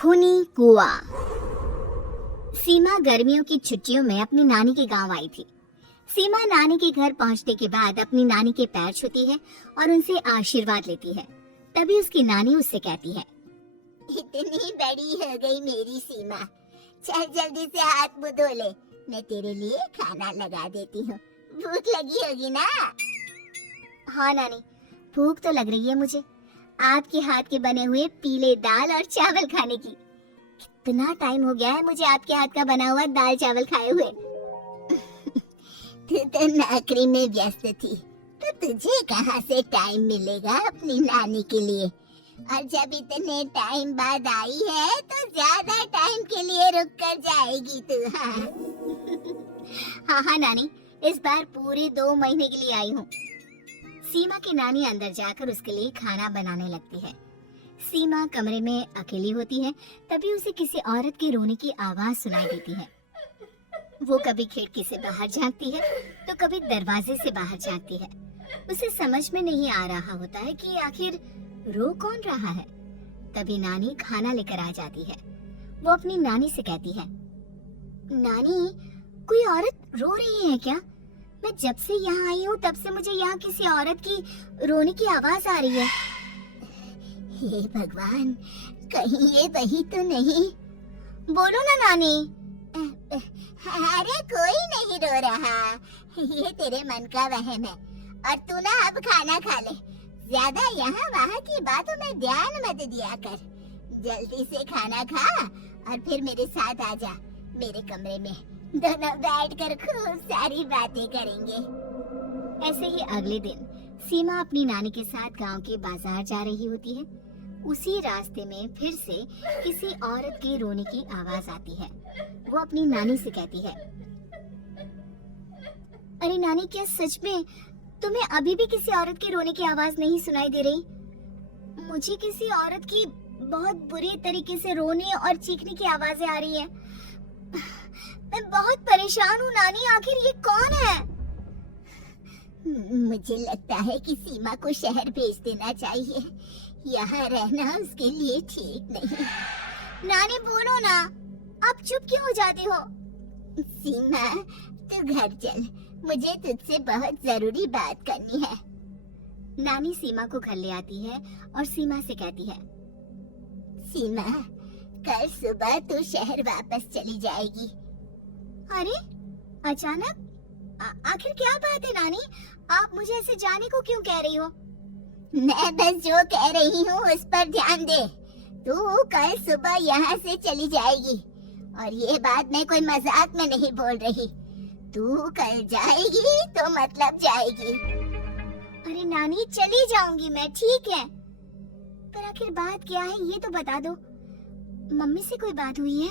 खूनी कुआं। सीमा गर्मियों की छुट्टियों में अपनी नानी के गांव आई थी। सीमा नानी के घर पहुंचने के बाद अपनी नानी के पैर छूती है और उनसे आशीर्वाद लेती है। तभी उसकी नानी उससे कहती है, इतनी बड़ी हो गई मेरी सीमा, चल जल्दी से हाथ मुंह धो ले, मैं तेरे लिए खाना लगा देती हूँ। भूख लगी होगी ना? हाँ नानी, भूख तो लग रही है मुझे, आपके हाथ के बने हुए पीले दाल और चावल खाने की। कितना टाइम हो गया है मुझे आपके हाथ का बना हुआ दाल चावल खाए हुए। तू तो नौकरी में व्यस्त थी, तो तुझे कहाँ से टाइम मिलेगा अपनी नानी के लिए? और जब इतने टाइम बाद आई है तो ज्यादा टाइम के लिए रुक कर जाएगी तू। हाँ नानी, इस बार पूरे 2 महीने के लिए आई हूँ। सीमा की नानी अंदर जाकर उसके लिए खाना बनाने लगती है। सीमा कमरे में अकेली होती है, तभी उसे किसी औरत के रोने की आवाज सुनाई देती है। वो कभी खिड़की से बाहर झांकती है तो कभी दरवाजे से बाहर झांकती है। उसे समझ में नहीं आ रहा होता है कि आखिर रो कौन रहा है। तभी नानी खाना लेकर आ जाती है। वो अपनी नानी से कहती है, नानी, कोई औरत रो रही है क्या? मैं जब से यहाँ आई हूँ तब से मुझे यहाँ किसी औरत की रोने की आवाज आ रही है। हे भगवान, कहीं ये वही तो नहीं? बोलो ना नानी। अरे कोई नहीं रो रहा, ये तेरे मन का वहम है। और तू ना अब खाना खा ले, ज्यादा यहाँ वहाँ की बातों में ध्यान मत दिया कर। जल्दी से खाना खा और फिर मेरे साथ आ जा मेरे कमरे में, दोनों बैठकर खूब सारी बातें करेंगे। ऐसे ही अगले दिन सीमा अपनी नानी के साथ गांव के बाजार जा रही होती है। उसी रास्ते में फिर से किसी औरत के रोने की आवाज आती है। वो अपनी नानी से कहती है, अरे नानी, क्या सच में तुम्हें अभी भी किसी औरत के रोने की आवाज नहीं सुनाई दे रही? मुझे किसी औरत की बहुत बुरी तरीके से रोने और चीखने की आवाजें आ रही है। मैं बहुत परेशान हूँ नानी, आखिर ये कौन है? मुझे लगता है कि सीमा को शहर भेज देना चाहिए, यहाँ रहना उसके लिए ठीक नहीं। नानी बोलो ना, आप चुप क्यों हो जाते हो? सीमा, तू घर चल, मुझे तुझसे बहुत जरूरी बात करनी है। नानी सीमा को घर ले आती है और सीमा से कहती है, सीमा, कल सुबह तू शहर वापस चली जाएगी। अरे अचानक? आखिर क्या बात है नानी? आप मुझे ऐसे जाने को क्यों कह रही हो? मैं बस जो कह रही हूँ उस पर ध्यान दे। तू कल सुबह यहाँ से चली जाएगी, और ये बात मैं कोई मजाक में नहीं बोल रही। तू कल जाएगी तो मतलब जाएगी। अरे नानी, चली जाऊंगी मैं, ठीक है, पर आखिर बात क्या है ये तो बता दो। मम्मी से कोई बात हुई है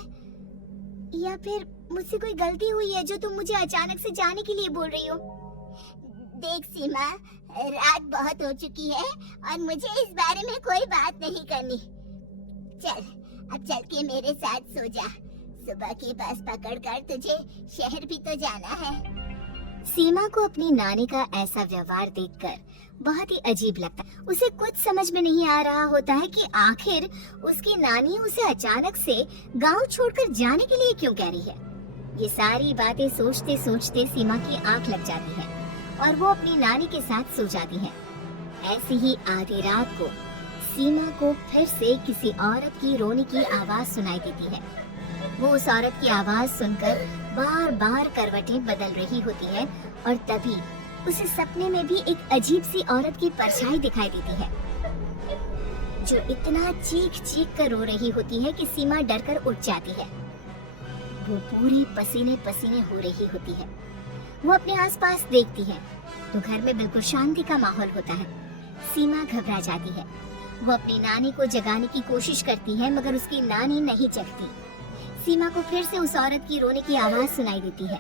या फिर मुझसे कोई गलती हुई है जो तुम मुझे अचानक से जाने के लिए बोल रही हो? देख सीमा, रात बहुत हो चुकी है और मुझे इस बारे में कोई बात नहीं करनी। चल, अब चल के मेरे साथ सो जा। सुबह की बस पकड़कर तुझे शहर भी तो जाना है। सीमा को अपनी नानी का ऐसा व्यवहार देखकर बहुत ही अजीब लगता है। उसे कुछ समझ में नहीं आ रहा होता है कि आखिर उसकी नानी उसे अचानक से गांव छोड़कर जाने के लिए क्यों कह रही है। ये सारी बातें सोचते सोचते सीमा की आंख लग जाती है और वो अपनी नानी के साथ सो जाती है। ऐसी ही आधी रात को सीमा को फिर से किसी औरत की रोने की आवाज सुनाई देती है। वो उस औरत की आवाज सुनकर बार बार करवटें बदल रही होती है और तभी उसे सपने में भी एक अजीब सी औरत की परछाई दिखाई देती है, जो इतना चीख चीख कर रो रही होती है कि सीमा डरकर उठ जाती है। वो पूरी पसीने पसीने हो रही होती है। वो अपने आसपास देखती है तो घर में बिल्कुल शांति का माहौल होता है। सीमा घबरा जाती है। वो अपनी नानी को जगाने की कोशिश करती है मगर उसकी नानी नहीं जगती। सीमा को फिर से उस औरत की रोने की आवाज सुनाई देती है।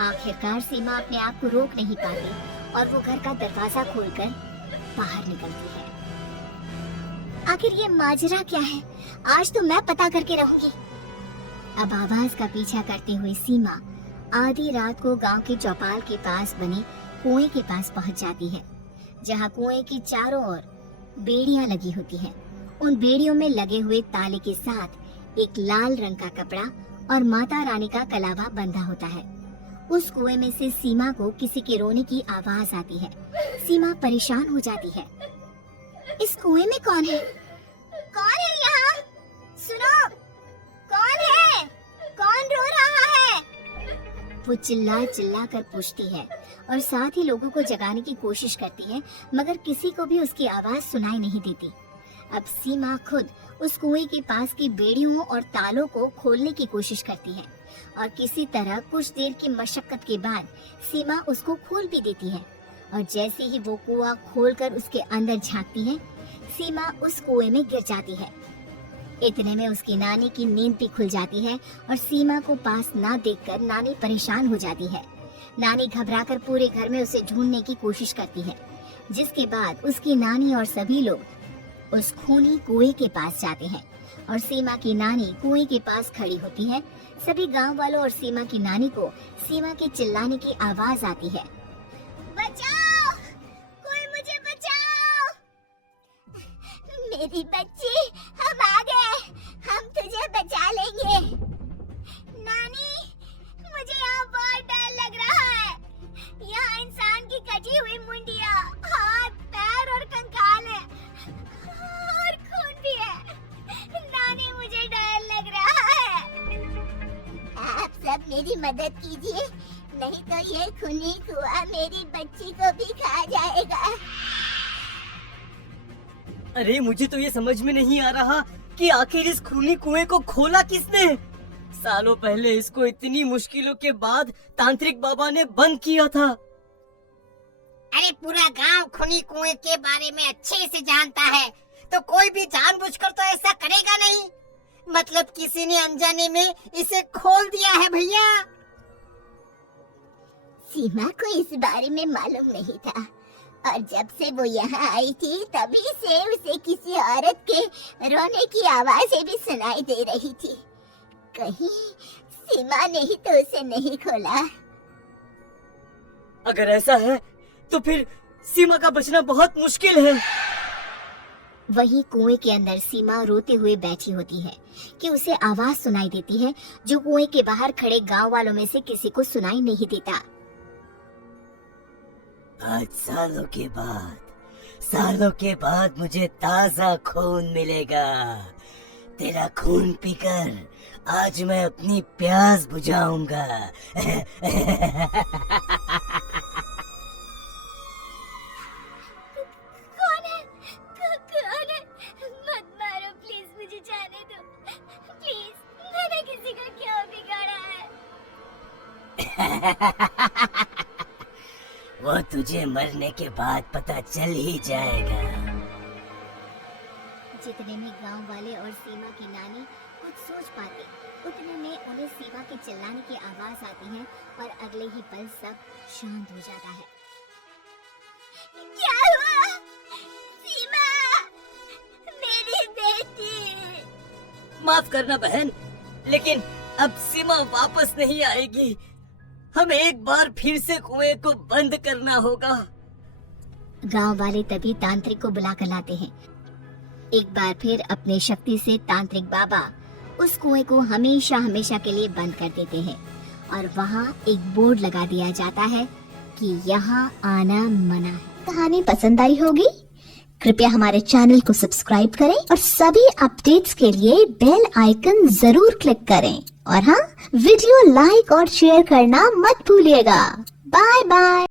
आखिरकार सीमा अपने आप को रोक नहीं पाती और वो घर का दरवाजा खोलकर बाहर निकलती है। आखिर ये माजरा क्या है? आज तो मैं पता करके रहूंगी। अब आवाज का पीछा करते हुए सीमा आधी रात को गांव के चौपाल के पास बने कुएं के पास पहुंच जाती है, जहां कुएं की चारों ओर बेड़ियां लगी होती हैं। उन बेड़ियों में लगे हुए ताले के साथ एक लाल रंग का कपड़ा और माता रानी का कलावा बंधा होता है। उस कुएं में से सीमा को किसी के रोने की आवाज आती है। सीमा परेशान हो जाती है। इस कुएं में कौन है? कौन है यहाँ? सुनो, कौन है? कौन रो रहा है? वो चिल्ला चिल्ला कर पूछती है और साथ ही लोगों को जगाने की कोशिश करती है, मगर किसी को भी उसकी आवाज सुनाई नहीं देती। अब सीमा खुद उस कुएं के पास की बेड़ियों और तालों को खोलने की कोशिश करती है और किसी तरह कुछ देर की मशक्कत के बाद सीमा उसको खोल भी देती है। और जैसे ही वो कुआं खोलकर उसके अंदर झांकती है, सीमा उस कुएं में गिर जाती है। इतने में उसकी नानी की नींद भी खुल जाती है और सीमा को पास ना देखकर नानी परेशान हो जाती है। नानी घबराकर पूरे घर में उसे ढूंढने की कोशिश करती है, जिसके बाद उसकी नानी और सभी लोग उस खूनी कुएं के पास जाते हैं और सीमा की नानी कुएं के पास खड़ी होती है। सभी गांव वालों और सीमा की नानी को सीमा के चिल्लाने की आवाज आती है। बचाओ, कोई मुझे बचाओ। मेरी बच्ची, हम आ गए, हम तुझे बचा लेंगे। नानी, मुझे यहाँ बहुत डर लग रहा है। यहाँ इंसान की कटी हुई मुंडिया, हाथ, पैर और कंकाल है और खून भी है। नानी, मुझे डर लग रहा है। आप सब मेरी मदद कीजिए, नहीं तो ये खूनी कुआं मेरी बच्ची को भी खा जाएगा। अरे मुझे तो ये समझ में नहीं आ रहा कि आखिर इस खूनी कुएं को खोला किसने। सालों पहले इसको इतनी मुश्किलों के बाद तांत्रिक बाबा ने बंद किया था। अरे पूरा गांव खूनी कुएं के बारे में अच्छे से जानता है, तो कोई भी जानबूझकर तो ऐसा करेगा नहीं। मतलब किसी ने अनजाने में इसे खोल दिया है भैया। सीमा को इस बारे में मालूम नहीं था और जब से वो यहाँ आई थी तभी से उसे किसी औरत के रोने की आवाजें भी सुनाई दे रही थी। कहीं सीमा ने ही तो उसे नहीं खोला। अगर ऐसा है तो फिर सीमा का बचना बहुत मुश्किल है। वही कुएं के अंदर सीमा रोते हुए बैठी होती है कि उसे आवाज सुनाई देती है जो कुएं के बाहर खड़े गांव वालों में से किसी को सुनाई नहीं देता। आज सालों के बाद मुझे ताजा खून मिलेगा। तेरा खून पीकर आज मैं अपनी प्यास बुझाऊंगा। कौन है? मत मारो प्लीज, मुझे जाने दो प्लीज। मैंने किसी का क्या बिगाड़ा है? वो तुझे मरने के बाद पता चल ही जाएगा। जितने में गांव वाले और सीमा की नानी कुछ सोच पाते, उतने में उन्हें सीमा के चिल्लाने की आवाज आती है और अगले ही पल सब शांत हो जाता है। क्या हुआ? सीमा, मेरी बेटी। माफ करना बहन, लेकिन अब सीमा वापस नहीं आएगी। हमें एक बार फिर से कुएं को बंद करना होगा। गांव वाले तभी तांत्रिक को बुलाकर लाते हैं। एक बार फिर अपने शक्ति से तांत्रिक बाबा उस कुएं को हमेशा हमेशा के लिए बंद कर देते हैं और वहाँ एक बोर्ड लगा दिया जाता है कि यहाँ आना मना है। कहानी पसंद आई होगी? कृपया हमारे चैनल को सब्सक्राइब करें और सभी अपडेट्स के लिए बेल आइकन जरूर क्लिक करें। और हाँ, वीडियो लाइक और शेयर करना मत भूलिएगा। Bye bye.